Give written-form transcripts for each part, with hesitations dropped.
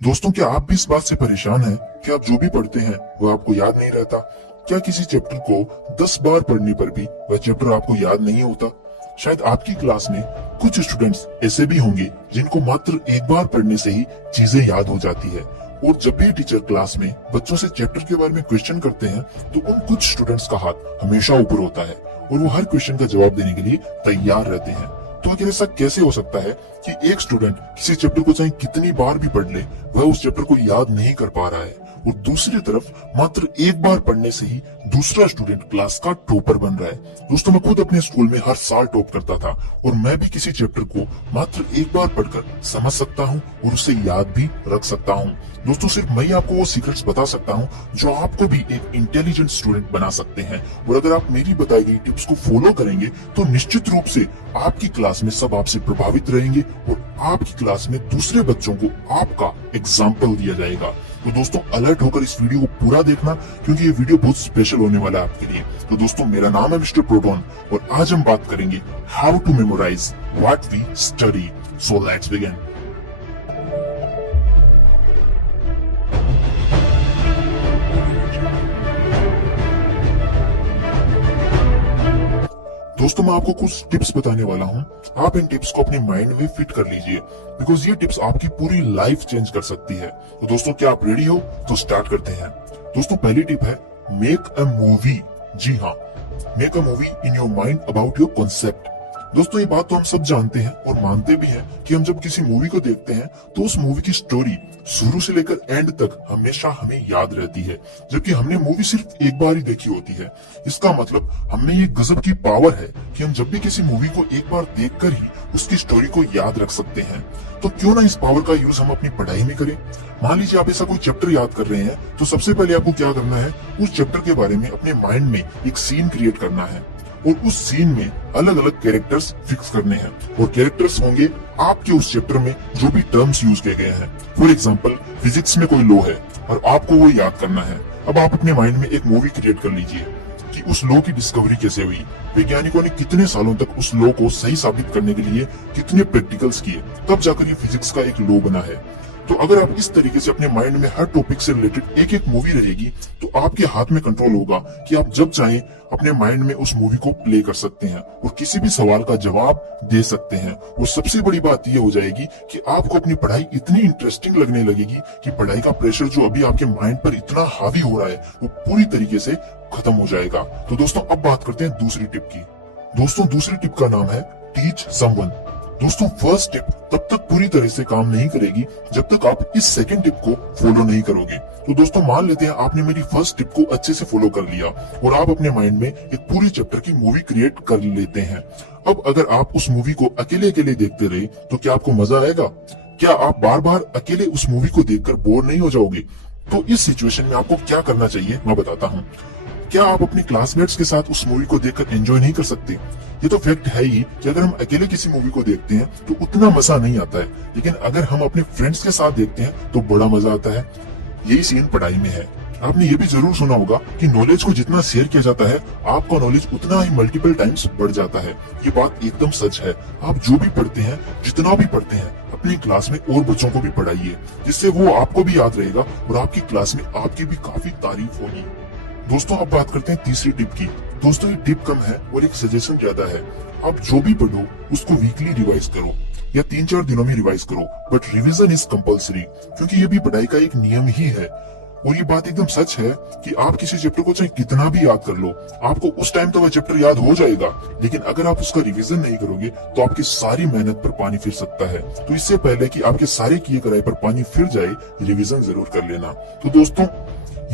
दोस्तों, क्या आप भी इस बात से परेशान हैं कि आप जो भी पढ़ते हैं वो आपको याद नहीं रहता? क्या किसी चैप्टर को 10 बार पढ़ने पर भी वह चैप्टर आपको याद नहीं होता? शायद आपकी क्लास में कुछ स्टूडेंट्स ऐसे भी होंगे जिनको मात्र एक बार पढ़ने से ही चीजें याद हो जाती है। और जब भी टीचर क्लास में बच्चों से चैप्टर के बारे में क्वेश्चन करते हैं तो उन कुछ स्टूडेंट्स का हाथ हमेशा ऊपर होता है और वो हर क्वेश्चन का जवाब देने के लिए तैयार रहते हैं। तो आखिर ऐसा कैसे हो सकता है कि एक स्टूडेंट किसी चैप्टर को चाहे कितनी बार भी पढ़ ले वह उस चैप्टर को याद नहीं कर पा रहा है, और दूसरी तरफ मात्र एक बार पढ़ने से ही दूसरा स्टूडेंट क्लास का टॉपर बन रहा है। दोस्तों, मैं खुद अपने स्कूल में हर साल टॉप करता था और मैं भी किसी चैप्टर को मात्र एक बार पढ़कर समझ सकता हूँ और उसे याद भी रख सकता हूँ। दोस्तों, सिर्फ मैं ही आपको वो सीक्रेट्स बता सकता हूँ जो आपको भी एक इंटेलिजेंट स्टूडेंट बना सकते हैं। और अगर आप मेरी बताई गई टिप्स को फॉलो करेंगे तो निश्चित रूप से आपकी क्लास में सब आपसे प्रभावित रहेंगे और आपकी क्लास में दूसरे बच्चों को आपका एग्जाम्पल दिया जाएगा। तो दोस्तों, अलर्ट होकर इस वीडियो को पूरा देखना क्योंकि ये वीडियो बहुत स्पेशल होने वाला है आपके लिए। तो दोस्तों, मेरा नाम है मिस्टर प्रोटोन और आज हम बात करेंगे how to memorize what we study. So let's begin. दोस्तों, मैं आपको कुछ टिप्स बताने वाला हूँ। आप इन टिप्स को अपने माइंड में फिट कर लीजिए बिकॉज ये टिप्स आपकी पूरी लाइफ चेंज कर सकती है। तो दोस्तों, क्या आप रेडी हो? तो स्टार्ट करते हैं। दोस्तों, पहली टिप है मेक अ मूवी। जी हाँ, make a movie in your mind about your concept. दोस्तों, ये बात तो हम सब जानते हैं और मानते भी हैं कि हम जब किसी मूवी को देखते हैं तो उस मूवी की स्टोरी शुरू से लेकर एंड तक हमेशा हमें याद रहती है, जबकि हमने मूवी सिर्फ एक बार ही देखी होती है। इसका मतलब हमें ये गजब की पावर है कि हम जब भी किसी मूवी को एक बार देखकर ही उसकी स्टोरी को याद रख सकते हैं। तो क्यों ना इस पावर का यूज हम अपनी पढ़ाई में करें। मान लीजिए आप ऐसा कोई चैप्टर याद कर रहे हैं तो सबसे पहले आपको क्या करना है, उस चैप्टर के बारे में अपने माइंड में एक सीन क्रिएट करना है और उस सीन में अलग अलग कैरेक्टर्स फिक्स करने हैं और कैरेक्टर्स होंगे आपके उस चैप्टर में जो भी टर्म्स यूज किए गए हैं। फॉर एग्जांपल, फिजिक्स में कोई लॉ है और आपको वो याद करना है। अब आप अपने माइंड में एक मूवी क्रिएट कर लीजिए कि उस लॉ की डिस्कवरी कैसे हुई, वैज्ञानिकों ने कितने सालों तक उस लॉ को सही साबित करने के लिए कितने प्रैक्टिकल्स किए, तब जाकर ये फिजिक्स का एक लॉ बना है। तो अगर आप इस तरीके से अपने माइंड में हर टॉपिक से रिलेटेड एक एक मूवी रहेगी तो आपके हाथ में कंट्रोल होगा कि आप जब चाहें अपने माइंड में उस मूवी को प्ले कर सकते हैं और किसी भी सवाल का जवाब दे सकते हैं। और सबसे बड़ी बात यह हो जाएगी कि आपको अपनी पढ़ाई इतनी इंटरेस्टिंग लगने लगेगी कि पढ़ाई का प्रेशर जो अभी आपके माइंड पर इतना हावी हो रहा है वो पूरी तरीके से खत्म हो जाएगा। तो दोस्तों, अब बात करते हैं दूसरी टिप की। दोस्तों, दूसरी टिप का नाम है टीच समवन। दोस्तों, फर्स्ट टिप तब तक पूरी तरह से काम नहीं करेगी जब तक आप इस सेकंड टिप को फॉलो नहीं करोगे। तो दोस्तों, मान लेते हैं आपने मेरी फर्स्ट टिप को अच्छे से फॉलो कर लिया और आप अपने माइंड में एक पूरी चैप्टर की मूवी क्रिएट कर लेते हैं। अब अगर आप उस मूवी को अकेले अकेले देखते रहे तो क्या आपको मजा आएगा? क्या आप बार बार अकेले उस मूवी को देखकर बोर नहीं हो जाओगे? तो इस सिचुएशन में आपको क्या करना चाहिए मैं बताता हूँ। क्या आप अपने क्लासमेट्स के साथ उस मूवी को देखकर एंजॉय नहीं कर सकते? ये तो फैक्ट है ही कि अगर हम अकेले किसी मूवी को देखते हैं तो उतना मजा नहीं आता है, लेकिन अगर हम अपने फ्रेंड्स के साथ देखते हैं तो बड़ा मजा आता है। यही सीन पढ़ाई में है। आपने ये भी जरूर सुना होगा कि नॉलेज को जितना शेयर किया जाता है आपका नॉलेज उतना ही मल्टीपल टाइम्स बढ़ जाता है। ये बात एकदम सच है। आप जो भी पढ़ते हैं, जितना भी पढ़ते हैं, अपनी क्लास में और बच्चों को भी पढ़ाइए, जिससे वो आपको भी याद रहेगा और आपकी क्लास में आपकी भी काफी तारीफ होगी। दोस्तों, अब बात करते हैं तीसरी टिप की। दोस्तों, ये टिप कम है और एक सजेशन ज्यादा है। आप जो भी पढ़ो उसको वीकली रिवाइज करो या 3-4 दिनों में रिवाइज करो, बट रिवीजन इज कंपलसरी क्योंकि ये भी पढ़ाई का एक नियम ही है। और ये बात एकदम सच है कि आप किसी चैप्टर को चाहे कितना भी याद कर लो, आपको उस टाइम तो वह चैप्टर याद हो जाएगा, लेकिन अगर आप उसका रिवीजन नहीं करोगे तो आपकी सारी मेहनत पर पानी फिर सकता है। तो इससे पहले कि आपके सारे किए कराए पर पानी फिर जाए, रिवीजन जरूर कर लेना। तो दोस्तों,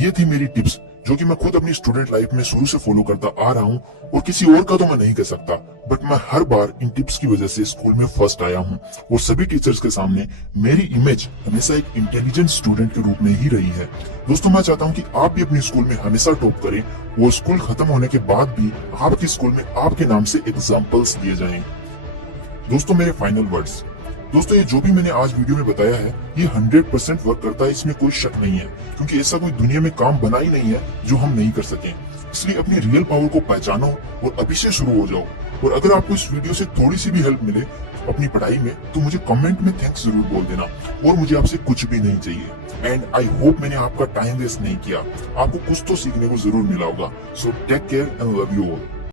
ये थी मेरी टिप्स जो कि मैं खुद अपनी स्टूडेंट लाइफ में शुरू से फॉलो करता आ रहा हूँ और किसी और का तो मैं नहीं कह सकता, बट मैं हर बार इन टिप्स की वजह से स्कूल में फर्स्ट आया हूँ और सभी टीचर्स के सामने मेरी इमेज हमेशा एक इंटेलिजेंट स्टूडेंट के रूप में ही रही है। दोस्तों, मैं चाहता हूँ कि आप भी अपने स्कूल में हमेशा टॉप करें और स्कूल खत्म होने के बाद भी आपके स्कूल में आपके नाम से एग्जाम्पल्स दिए जाएं। दोस्तों, मेरे फाइनल वर्ड्स। दोस्तों, ये जो भी मैंने आज वीडियो में बताया है ये 100% वर्क करता है, इसमें कोई शक नहीं है, क्योंकि ऐसा कोई दुनिया में काम बना ही नहीं है जो हम नहीं कर सकें। इसलिए अपनी रियल पावर को पहचानो और अभी से शुरू हो जाओ। और अगर आपको इस वीडियो से थोड़ी सी भी हेल्प मिले अपनी पढ़ाई में तो मुझे कमेंट में थैंक्स जरूर बोल देना, और मुझे आपसे कुछ भी नहीं चाहिए। एंड आई होप मैंने आपका टाइम वेस्ट नहीं किया, आपको कुछ तो सीखने को जरूर मिला होगा। So take care and love you all.